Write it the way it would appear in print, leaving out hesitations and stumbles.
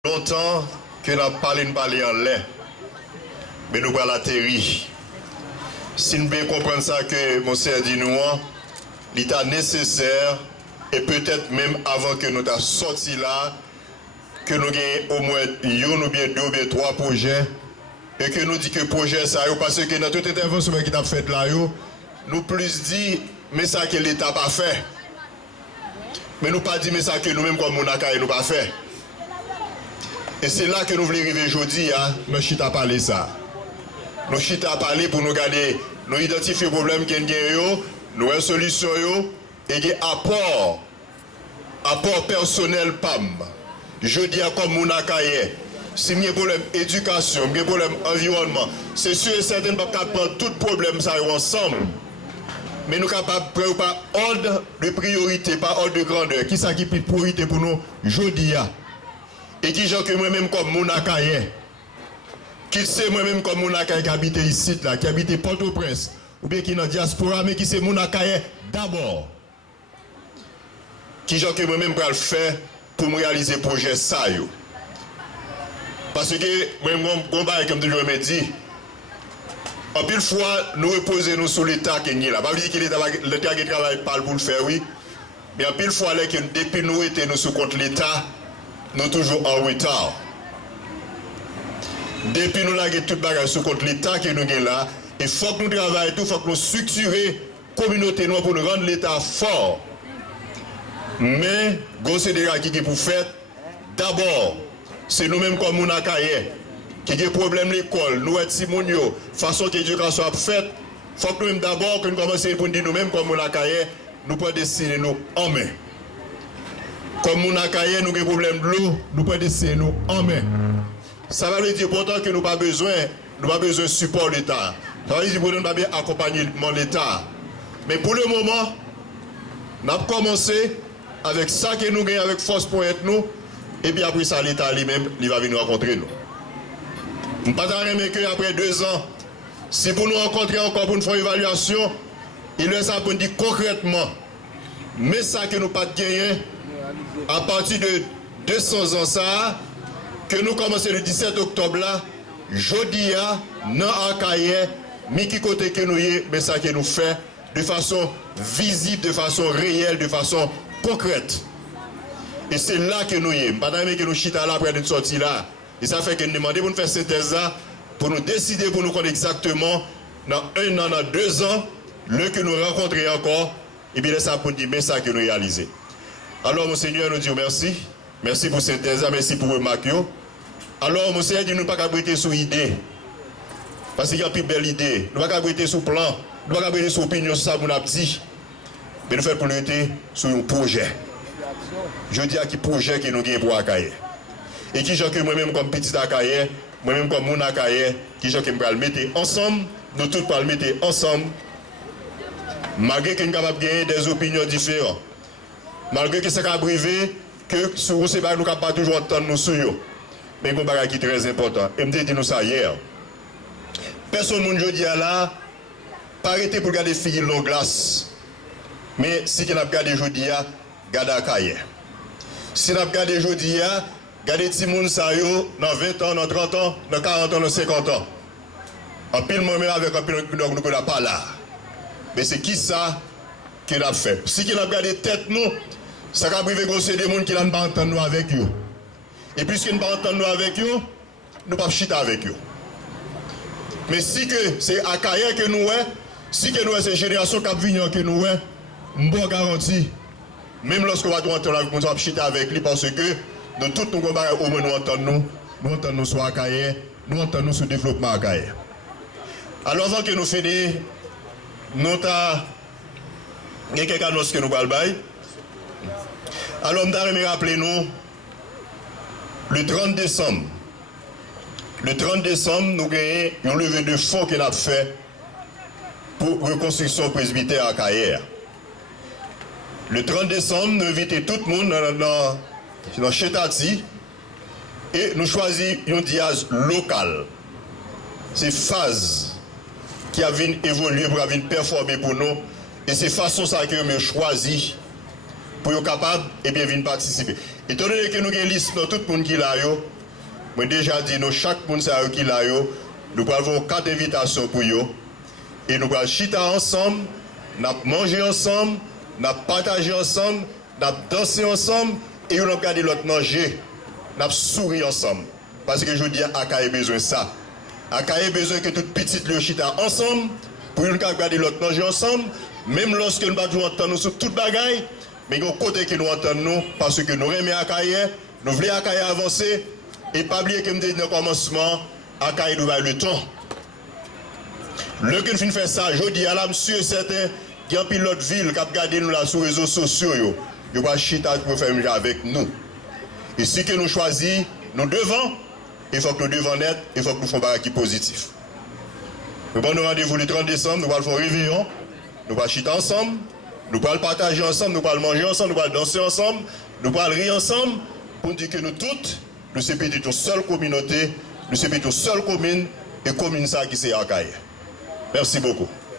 Longtemps que nous avons parlé en l'air, mais nous allons atterrir. Si nous bien comprendre ça que mon Seigneur dit nous, l'état nécessaire, et peut-être même avant que nous soyons sortis là, que nous ayons au moins une ou bien deux ou bien trois projets, et que nous disons que le projet ça, parce que dans toute intervention qui a fait là, nous plus dit, mais ça que l'État n'a pas fait. Mais nous pas dit, mais ça que nous-mêmes comme Mounaka, nous pas fait. Et c'est là que nous voulons arriver aujourd'hui, nous chita parler ça. Nous chita parler pour nous garder, nous identifier les problèmes qu'il y a, nous avons solution et des apport personnel PAM. Je dis à comme Mounakaye, si il y a un problème éducation, il y a un problème environnement, c'est sûr et certain que nous ne prendre tout problème ça ensemble. Mais nous sommes capables de prendre par ordre de priorité, par ordre de grandeur. Qui ça qui est priorité pour nous aujourd'hui? Et qui gens que moi-même comme Mounakaye, qui c'est moi-même comme Mounakaye qui habite ici, là, qui habite Port-au-Prince, ou bien qui est dans la diaspora, mais qui c'est Mounakaye d'abord. Qui gens que moi-même pour le faire pour me réaliser le projet ça. Parce que moi-même, comme toujours me dit, en pile fois, nous reposons sur l'État qui est là. Pas dire que l'État qui travaille pas pour le faire, oui. Mais en pile fois, depuis nous étions sous contre l'État, nous sommes toujours en retard. Depuis nous avons tout le bagage sous contre l'État qui nous est là, il faut que nous travaillions, il faut que nous structurions la communauté pour nous rendre l'État fort. Mais, c'est des qui est pour faire, d'abord, c'est nous-mêmes comme Mounakaye, qui a des problèmes à l'école, nous sommes Simonio, façon que l'éducation soit faite, il faut que nous d'abord, que nous commencions pour dire nous-mêmes comme Mounakaye, nous pouvons dessiner nous en main. Comme Mounakaye, nous avons des problèmes de l'eau, nous pouvons dessiner nous en main. Ça veut dire pourtant que nous n'avons pas besoin de support de l'État. Ça veut dire que nous n'avons pas besoin d'accompagnement de l'État. Mais pour le moment, nous avons commencé avec ça que nous gagnons avec force pour être nous, et puis après ça, l'État lui-même, il va venir rencontrer nous. Nous ne pouvons pas dire qu'après 2 ans, si pour nous rencontrer encore pour nous faire une évaluation, il est ça pour nous dire concrètement, mais ça que nous n'avons pas gagné, à partir de 200 ans, ça, que nous commençons le 17 octobre là, jeudi, dans Akaye, mais qui côté que nous y mais ça que nous fait de façon visible, de façon réelle, de façon concrète. Et c'est là que nous y sommes. Madame, que nous chita là après de sortie là. Et ça fait que nous demandons pour nous faire cette thèse là, pour nous décider, pour nous connaître exactement, dans 1 an, dans 2 ans, le que nous rencontrons encore, et bien ça pour dire, mais ça que nous réalisons. Alors, mon Seigneur, nous disons merci. Merci pour cette thèse, merci pour remarque. Alors, mon Seigneur, nous ne pouvons pas abriter sur idée. Parce qu'il y a une plus belle idée. Nous ne pouvons pas abriter sur plan. Nous ne pouvons pas abriter sur opinion, sur ça, mon petit. Mais nous faisons pour l'unité sur un projet. Je dis à qui projet que nous avons pour Akaye. Et qui que moi-même comme petit Akaye, moi-même comme mon Akaye, qui que nous allons le mettre ensemble, nous tous pour le mettre ensemble, malgré que nous sommes capables de gagner des opinions différentes. Malgré que c'est privé, que sur nous ne pouvons pas toujours entendre nous sur eux. Mais il y a un bagage qui est très important. Et je me dis nous ça hier. Personne ne dit là, pas arrêter pour regarder les filles longue glace. Mais si vous regardez aujourd'hui, regardez Akaye. Si vous regardez aujourd'hui, regardez Timoun Sayo dans 20 ans, dans 30 ans, dans 40 ans, dans 50 ans. En pile moi-même avec un pile nous ne pas là. Mais c'est qui ça qu'il a fait? Si vous regardez tête nous, ça va priver que des gens qui n'ont pas entendu nous avec eux. Et puisqu'ils n'ont pas entendu nous avec eux, nous ne pouvons pas chiter avec eux. Mais si c'est Akaye que nous avons, si que nous avons ces générations qui viennent que nous avons, nous garantie, même lorsque nous va entendre avec nous, nous allons chiter avec lui parce que nous tous nous au moins nous entendons sur Akaye, nous entendons sur le développement Akaye. Alors avant que nous finissions, nous avons quelques annonces que nous allons faire. Alors, je vais rappeler nous, le 30 décembre, nous avons une levée de fonds qu'il a fait pour reconstruction presbytère à Akaye. Le 30 décembre, nous invitons tout le monde dans Chetati et nous choisissons une diase locale. C'est phase qui a évolué pour performer pour nous et c'est façon ça que nous choisi pour être capable et bien venir participer. Étant donné que nous avons une liste dans tout le monde qui est là, moi déjà dit, nous, chaque monde qui est là, nous avons 4 invitations pour eux. Et nous allons chita ensemble, nous allons manger ensemble, nous allons partager ensemble, nous allons danser ensemble et nous allons regarder l'autre manger. Nous allons sourire ensemble. Parce que je dis, Aka a besoin de ça. Aka a besoin que toute petite le chita ensemble pour nous regarder l'autre manger ensemble. Même lorsque nous ne entendre sur toute bagaille, mais il y a un côté que nous entendons parce que nous aimons Akaye, nous voulons Akaye avancer et pas oublier que nous disons dans le commencement, Akaye nous va le temps. Le que nous faisons ça, je dis à la monsieur certain qui a un pilote ville qui a regardé nous là sur les réseaux sociaux, il va chita pour faire avec nous. Et si que nous choisissons, nous devons, il faut que nous devons être, il faut que nous fassions un qui positif. Nous prenons rendez-vous le 30 décembre, nous allons faire un réveillon, nous allons chiter ensemble, nous allons partager ensemble, nous allons manger ensemble, nous allons danser ensemble, nous allons rire ensemble, pour dire que nous toutes, nous sommes une seule communauté, nous sommes une seule commune, et commune ça qui c'est Akaye. Merci beaucoup.